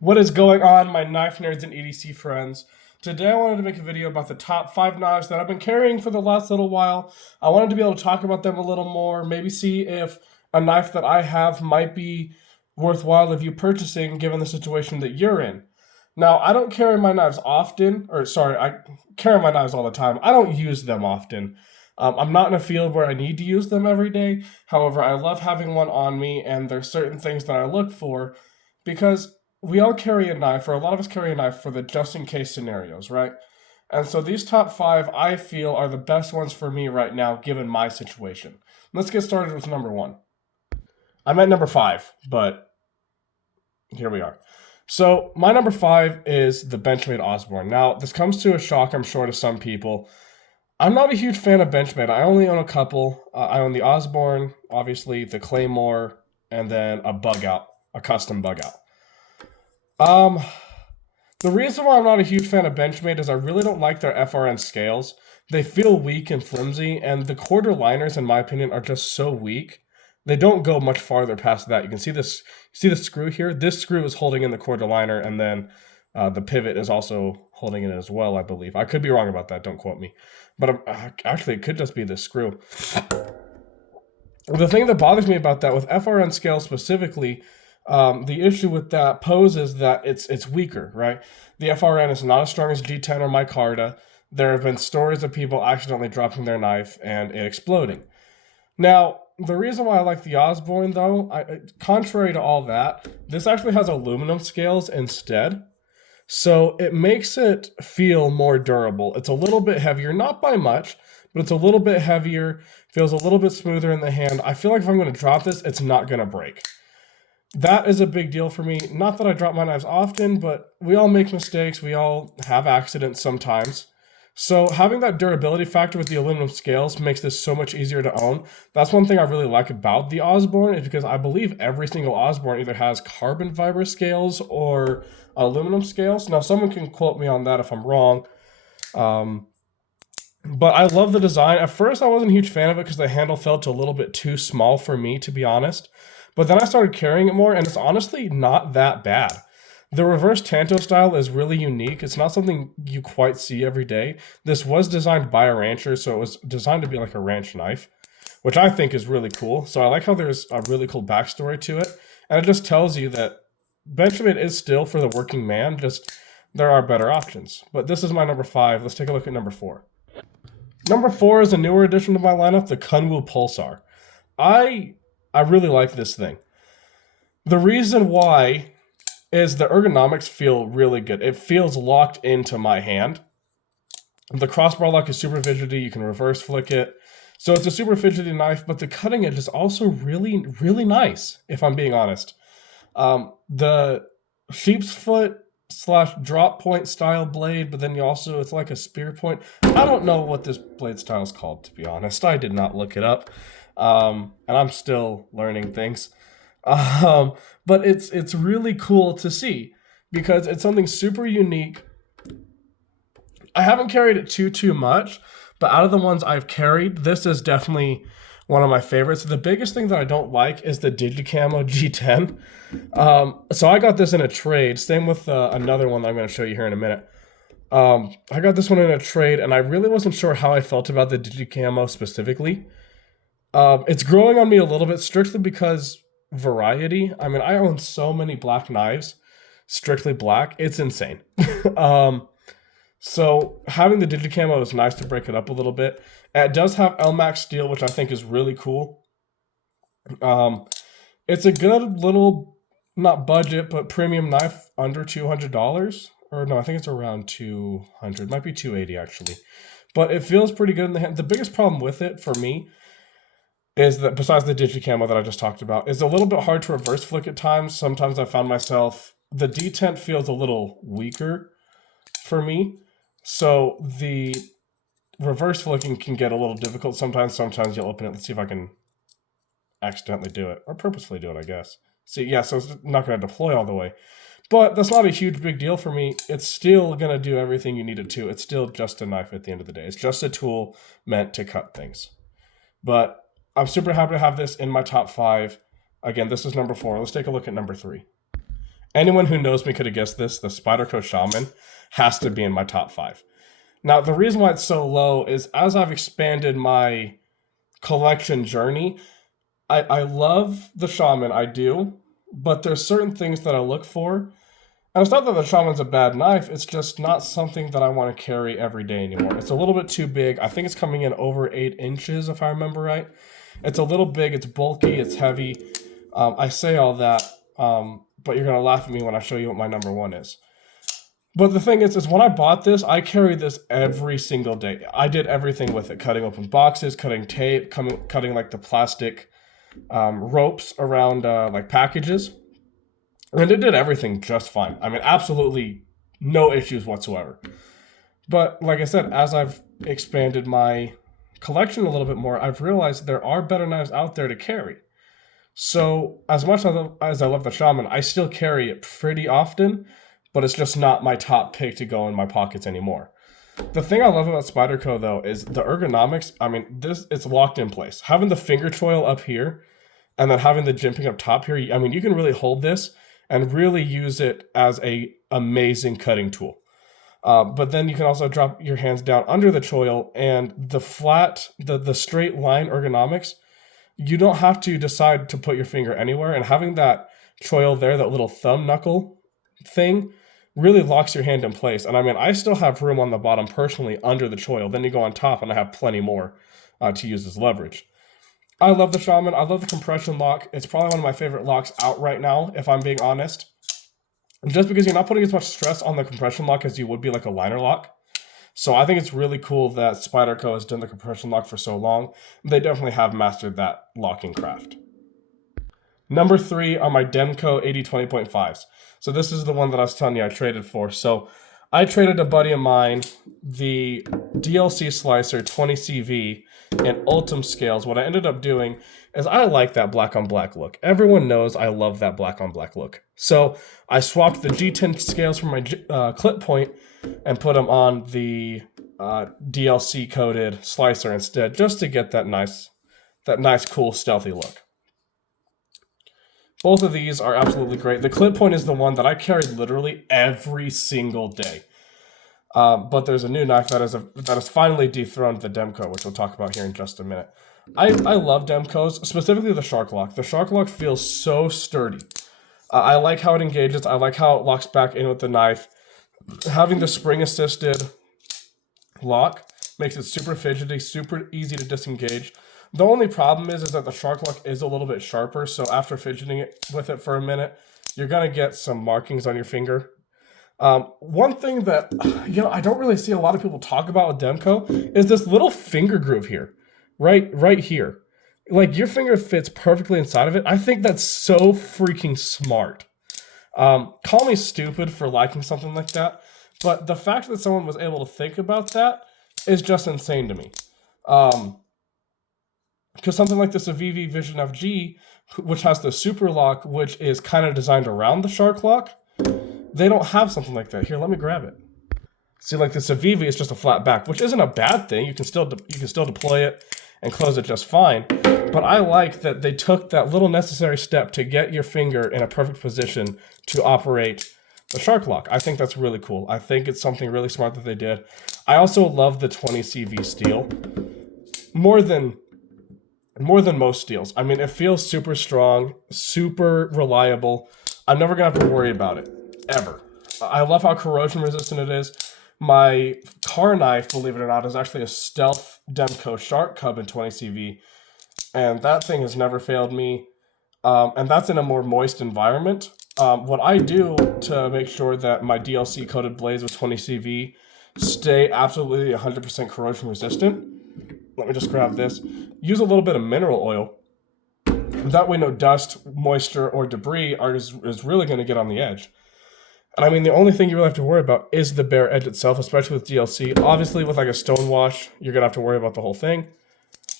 What is going on, my knife nerds and EDC friends? Today I wanted to make a video about the top 5 knives that I've been carrying for the last little while. I wanted to be able to talk about them a little more, maybe see if a knife that I have might be worthwhile of you purchasing given the situation that you're in. Now, I don't carry my knives often, or sorry, I carry my knives all the time. I don't use them often. I'm not in a field where I need to use them every day. However, I love having one on me, and there's certain things that I look for because we all carry a knife, or a lot of us carry a knife for the just in case scenarios, right? And so these top 5 I feel are the best ones for me right now given my situation. Let's get started with number 1. I'm at number 5, but here we are. So my number 5 is the Benchmade Osborne. Now, this comes to a shock, I'm sure, to some people. I'm not a huge fan of Benchmade. I only own a couple. I own the Osborne, obviously, the Claymore, and then a bug out, a custom bug out. Um, the reason why I'm not a huge fan of Benchmade is I really don't like their FRN scales. They feel weak and flimsy, and the quarter liners, in my opinion, are just so weak. They don't go much farther past that. You can see this. See the screw here? This screw is holding in the quarter liner, and then the pivot is also holding in it as well, I believe. I could be wrong about that. Don't quote me. But actually, it could just be this screw. The thing that bothers me about that with FRN scales specifically, the issue with that poses that it's weaker, right? The FRN is not as strong as G10 or micarta. There have been stories of people accidentally dropping their knife and it exploding. Now, the reason why I like the Osborne, though, contrary to all that, this actually has aluminum scales instead. So it makes it feel more durable. It's a little bit heavier, not by much, but it's a little bit heavier, feels a little bit smoother in the hand. I feel like if I'm going to drop this, it's not going to break. That is a big deal for me. Not that I drop my knives often, but we all make mistakes. We all have accidents sometimes. So having that durability factor with the aluminum scales makes this so much easier to own. That's one thing I really like about the Osborne is because I believe every single Osborne either has carbon fiber scales or aluminum scales. Now, someone can quote me on that if I'm wrong. But I love the design. At first, I wasn't a huge fan of it because the handle felt a little bit too small for me, to be honest. But then I started carrying it more, and it's honestly not that bad. The reverse Tanto style is really unique. It's not something you quite see every day. This was designed by a rancher, so it was designed to be like a ranch knife, which I think is really cool. So I like how there's a really cool backstory to it. And it just tells you that Benchmade is still for the working man, just there are better options. But this is my number 5. Let's take a look at number 4. Number 4 is a newer addition to my lineup, the Kunwu Pulsar. I really like this thing. The reason why is the ergonomics feel really good. It feels locked into my hand. The crossbar lock is super fidgety. You can reverse flick it. So it's a super fidgety knife, but the cutting edge is also really, really nice, if I'm being honest. The sheep's foot / drop point style blade, but then it's like a spear point. I don't know what this blade style is called, to be honest. I did not look it up. And I'm still learning things. But it's really cool to see because it's something super unique. I haven't carried it too much, but out of the ones I've carried, this is definitely one of my favorites. The biggest thing that I don't like is the Digicamo G10. So I got this in a trade. Same with another one that I'm going to show you here in a minute. I got this one in a trade, and I really wasn't sure how I felt about the Digicamo specifically. It's growing on me a little bit strictly because variety. I mean, I own so many black knives, strictly black. It's insane. So having the Digicamo is nice to break it up a little bit. And it does have LMAX steel, which I think is really cool. It's a good little, not budget, but premium knife under $200. Or no, I think it's around 200. It might be 280 actually. But it feels pretty good in the hand. The biggest problem with it for me is that besides the Digicamo that I just talked about, is a little bit hard to reverse flick at times. Sometimes I found myself, the detent feels a little weaker for me. So the reverse flicking can get a little difficult sometimes. Sometimes you'll open it. Let's see if I can accidentally do it or purposefully do it, I guess. See, yeah, so it's not going to deploy all the way. But that's not a huge big deal for me. It's still going to do everything you need it to. It's still just a knife at the end of the day. It's just a tool meant to cut things. But I'm super happy to have this in my top 5. Again, this is number 4. Let's take a look at number 3. Anyone who knows me could have guessed this. The Spyderco Shaman has to be in my top 5. Now, the reason why it's so low is as I've expanded my collection journey, I love the Shaman, I do, but there's certain things that I look for. And it's not that the Shaman's a bad knife, it's just not something that I want to carry every day anymore. It's a little bit too big. I think it's coming in over 8 inches, if I remember right. It's a little big, it's bulky, it's heavy. I say all that, but you're going to laugh at me when I show you what my number 1 is. But the thing is when I bought this, I carried this every single day. I did everything with it, cutting open boxes, cutting tape, cutting like the plastic ropes around like packages. And it did everything just fine. I mean, absolutely no issues whatsoever. But like I said, as I've expanded my collection a little bit more, I've realized there are better knives out there to carry. So as much as I love the Shaman, I still carry it pretty often, but it's just not my top pick to go in my pockets anymore. The thing I love about Spyderco, though, is the ergonomics. I mean, it's locked in place. Having the finger choil up here and then having the jimping up top here, I mean, you can really hold this and really use it as a amazing cutting tool. But then you can also drop your hands down under the choil, and the flat, the straight line ergonomics, you don't have to decide to put your finger anywhere, and having that choil there, that little thumb knuckle thing, really locks your hand in place. And I mean, I still have room on the bottom personally under the choil. Then you go on top and I have plenty more to use as leverage. I love the Shaman. I love the compression lock. It's probably one of my favorite locks out right now, if I'm being honest. Just because you're not putting as much stress on the compression lock as you would be like a liner lock. So I think it's really cool that Spyderco has done the compression lock for so long. They definitely have mastered that locking craft. Number 3 are my Demco 80-20.5s. So this is the one that I was telling you I traded for. So I traded a buddy of mine the DLC Slicer 20CV and Ultim scales. What I ended up doing is I like that black on black look. Everyone knows I love that black on black look. So I swapped the G10 scales from my clip point and put them on the DLC coated Slicer instead, just to get that nice, cool, stealthy look. Both of these are absolutely great. The clip point is the one that I carry literally every single day. But there's a new knife that has finally dethroned the Demco, which we'll talk about here in just a minute. I love Demcos, specifically the Shark Lock. The Shark Lock feels so sturdy. I like how it engages. I like how it locks back in with the knife. Having the spring-assisted lock makes it super fidgety, super easy to disengage. The only problem is that the Shark Lock is a little bit sharper, so after fidgeting with it for a minute, you're going to get some markings on your finger. One thing that, I don't really see a lot of people talk about with Demco is this little finger groove here, right here. Like, your finger fits perfectly inside of it. I think that's so freaking smart. Call me stupid for liking something like that, but the fact that someone was able to think about that is just insane to me. Because something like this Avivi Vision FG, which has the Super Lock, which is kind of designed around the Shark Lock, they don't have something like that. Here, let me grab it. See, like this Avivi is just a flat back, which isn't a bad thing. You can still deploy it and close it just fine. But I like that they took that little necessary step to get your finger in a perfect position to operate the Shark Lock. I think that's really cool. I think it's something really smart that they did. I also love the 20 CV steel more than most steels. I mean, it feels super strong, super reliable. I'm never gonna have to worry about it, ever. I love how corrosion resistant it is. My car knife, believe it or not, is actually a Stealth Demco Shark Cub in 20 CV, and that thing has never failed me. And that's in a more moist environment. What I do to make sure that my DLC coated blades with 20 CV stay absolutely 100% corrosion resistant, let me just grab this. Use a little bit of mineral oil. That way no dust, moisture, or debris is really going to get on the edge. And I mean, the only thing you really have to worry about is the bare edge itself, especially with DLC. Obviously, with like a stone wash, you're going to have to worry about the whole thing.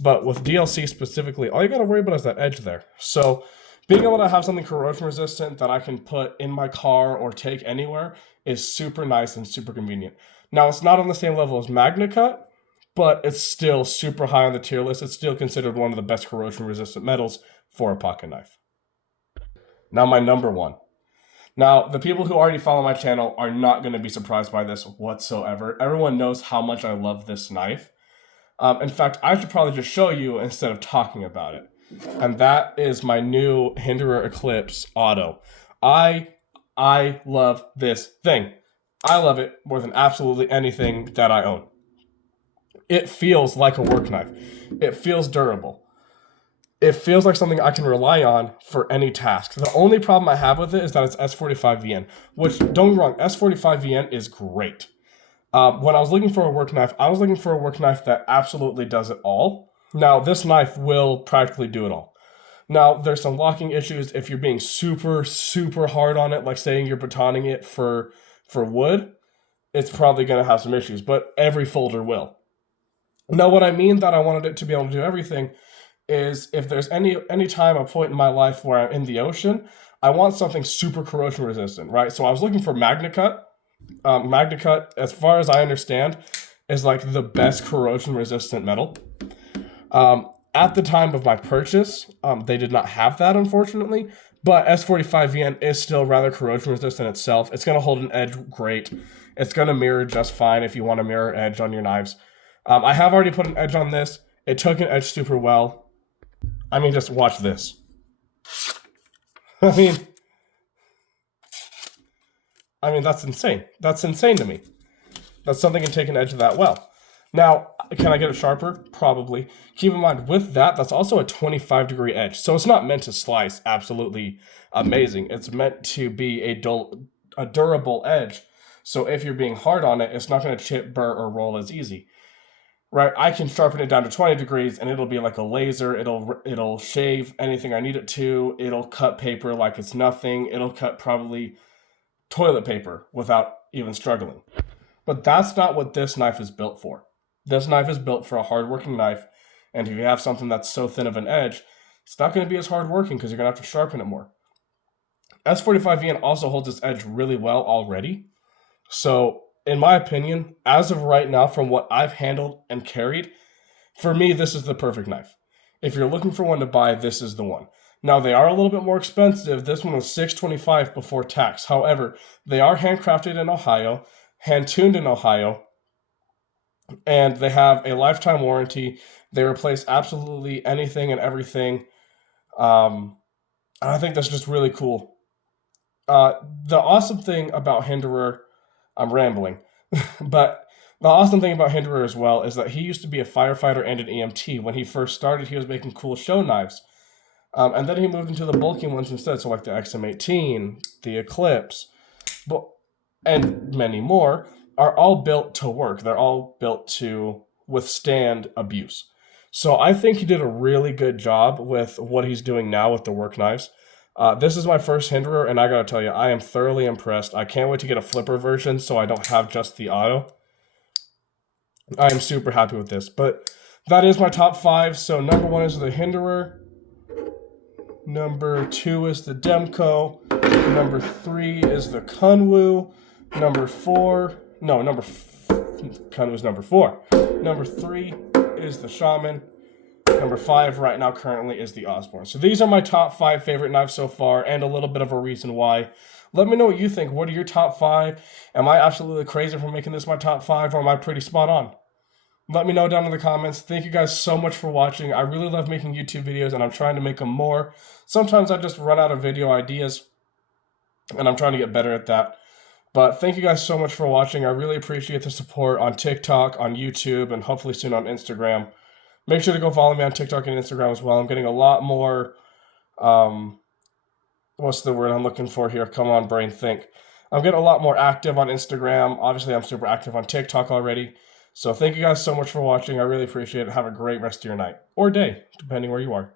But with DLC specifically, all you got to worry about is that edge there. So being able to have something corrosion resistant that I can put in my car or take anywhere is super nice and super convenient. Now, it's not on the same level as MagnaCut, but it's still super high on the tier list. It's still considered one of the best corrosion resistant metals for a pocket knife. Now, my number 1. Now, the people who already follow my channel are not going to be surprised by this whatsoever. Everyone knows how much I love this knife. In fact, I should probably just show you instead of talking about it. And that is my new Hinderer Eclipse Auto. I love this thing. I love it more than absolutely anything that I own. It feels like a work knife. It feels durable. It feels like something I can rely on for any task. The only problem I have with it is that it's S45VN, which, don't get me wrong, S45VN is great. When I was looking for a work knife, I was looking for a work knife that absolutely does it all. Now, this knife will practically do it all. Now, there's some locking issues if you're being super, super hard on it, like saying you're batoning it for wood. It's probably going to have some issues, but every folder will. Now, what I mean that I wanted it to be able to do everything is if there's any time, a point in my life where I'm in the ocean, I want something super corrosion resistant, right? So I was looking for MagnaCut. MagnaCut, as far as I understand, is like the best corrosion resistant metal. At the time of my purchase, they did not have that, unfortunately, but S45VN is still rather corrosion resistant itself. It's going to hold an edge great. It's going to mirror just fine if you want to mirror edge on your knives. I have already put an edge on this. It took an edge super well. I mean, just watch this. I mean, that's insane. That's insane to me. That something can take an edge that well. Now, can I get it sharper? Probably. Keep in mind, with that, that's also a 25-degree edge. So it's not meant to slice absolutely amazing. It's meant to be a durable edge. So if you're being hard on it, it's not going to chip, burr, or roll as easy. Right? I can sharpen it down to 20 degrees, and it'll be like a laser. It'll shave anything I need it to. It'll cut paper like it's nothing. It'll cut probably toilet paper without even struggling. But that's not what this knife is built for. This knife is built for a hard-working knife, and if you have something that's so thin of an edge, it's not going to be as hard-working because you're going to have to sharpen it more. S45VN also holds its edge really well already. So, in my opinion, as of right now, from what I've handled and carried, for me, this is the perfect knife. If you're looking for one to buy, this is the one. Now, they are a little bit more expensive. This one was $625 before tax. However, they are handcrafted in Ohio, hand-tuned in Ohio, and they have a lifetime warranty. They replace absolutely anything and everything. I think that's just really cool. The awesome thing about Hinderer, I'm rambling, but the awesome thing about Hinderer as well is that he used to be a firefighter and an EMT. When he first started, he was making cool show knives. And then he moved into the bulky ones instead, so like the XM18, the Eclipse, and many more, are all built to work. They're all built to withstand abuse. So I think he did a really good job with what he's doing now with the work knives. This is my first Hinderer, and I gotta tell you, I am thoroughly impressed. I can't wait to get a flipper version so I don't have just the auto. I am super happy with this, but that is my top 5. So number 1 is the Hinderer. Number 2 is the Demco. Number 3 is the Kunwu. Kunwu's number 4. Number 3 is the Shaman. Number 5 right now currently is the Osborne. So these are my top 5 favorite knives so far, and a little bit of a reason why. Let me know what you think. What are your top 5? Am I absolutely crazy for making this my top 5, or am I pretty spot on? Let me know down in the comments. Thank you guys so much for watching. I really love making YouTube videos, and I'm trying to make them more. Sometimes I just run out of video ideas, and I'm trying to get better at that. But thank you guys so much for watching. I really appreciate the support on TikTok, on YouTube, and hopefully soon on Instagram. Make sure to go follow me on TikTok and Instagram as well. I'm getting a lot more, what's the word I'm looking for here? Come on, brain, think. I'm getting a lot more active on Instagram. Obviously, I'm super active on TikTok already. So thank you guys so much for watching. I really appreciate it. Have a great rest of your night or day, depending where you are.